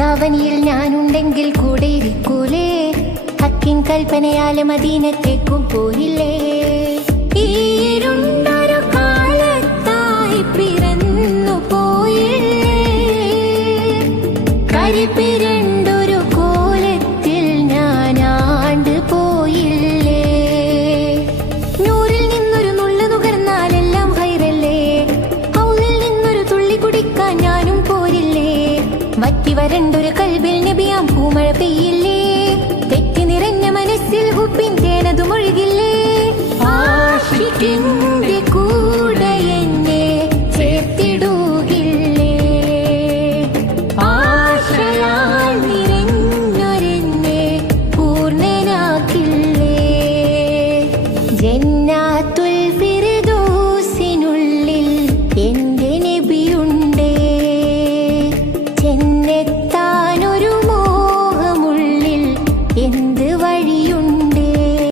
മക്കാവനിയിൽ ഞാനുണ്ടെങ്കിൽ കൂടെ ഇരിക്കൂലേ ഹക്കിൻ കൽപ്പനയാലെ മദീനത്തേക്കും പോരില്ലേ ഈരുണ്ടൊരു പിറന്നു പോയില്ലേ? കരിപ്പിരണ്ടൊരു വറ്റി വരണ്ടൊരു കൽവിൽ നബിയാം പൂമഴ പെയ്യില്ലേ? തെറ്റി നിറഞ്ഞ മനസ്സിൽ ഹുപ്പിൻ തേനതു ആഷിക്കിന്റെ കൂടെ എന്നെ ചേർത്തിടുകില്ലേ? ആശയാൽ നിറഞ്ഞൊരെന്നെ പൂർണനാക്കില്ലേ? ജന്നാത്തുൽ